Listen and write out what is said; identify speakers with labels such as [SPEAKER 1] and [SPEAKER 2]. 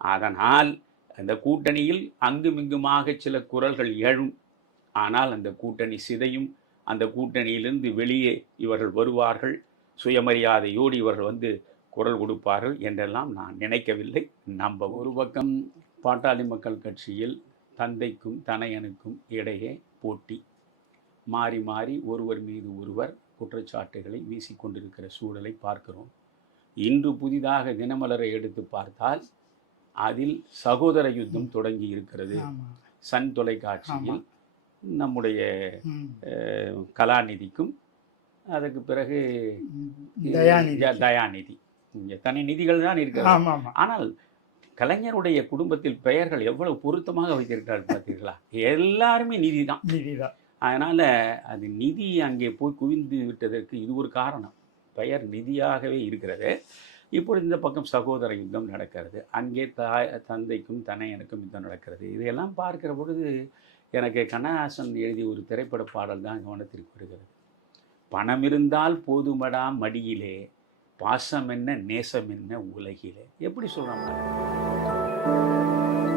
[SPEAKER 1] அதனால் அந்த கூட்டணியில் அங்குமிங்குமாக சில குரல்கள் எழும். ஆனால் அந்த கூட்டணி சிதையும் அந்த கூட்டணியிலிருந்து வெளியே இவர்கள் வருவார்கள். சுயமரியாதையோடு இவர்கள் வந்து குரல் கொடுப்பார்கள் என்றெல்லாம் நான் நினைக்கவில்லை. நம்ப ஒரு பக்கம் பாட்டாளி மக்கள் கட்சியில் தந்தைக்கும் தனையனுக்கும் இடையே போட்டி. மாறி மாறி ஒருவர் மீது ஒருவர் குற்றச்சாட்டுகளை வீசிக்கொண்டிருக்கிற சூழலை பார்க்கிறோம். இன்று புதிதாக தினமலரை எடுத்து பார்த்தால் அதில் சகோதர யுத்தம் தொடங்கி இருக்கிறது சன் தொலைக்காட்சியில் நம்முடைய கலாநிதிக்கும் அதுக்கு பிறகு.
[SPEAKER 2] தயாநிதி
[SPEAKER 1] த- தயாநிதி. எத்தனை நிதிகள் தான் இருக்கிறது. ஆனால் கலைஞருடைய குடும்பத்தில் பெயர்கள் எவ்வளவு பொருத்தமாக வைத்திருக்கிறார் பார்த்தீர்களா? எல்லாருமே நிதி தான்.
[SPEAKER 2] நிதிதான்
[SPEAKER 1] அதனால் அது நிதி அங்கே போய் குவிந்து விட்டதற்கு இது ஒரு காரணம். பெயர் நிதியாகவே இருக்கிறது. இப்பொழுது இந்த பக்கம் சகோதர யுத்தம் நடக்கிறது. அங்கே தாய் தந்தைக்கும் தனையனுக்கும் யுத்தம் நடக்கிறது. இதையெல்லாம் பார்க்கிற பொழுது எனக்கு கண்ணஹாசன் எழுதிய ஒரு திரைப்பட பாடல் தான் கவனத்திற்கு வருகிறது. பணம் இருந்தால் போதுமடா மடியிலே பாசம் என்ன நேசம் என்ன உலகிலே? எப்படி சொல்கிறாங்க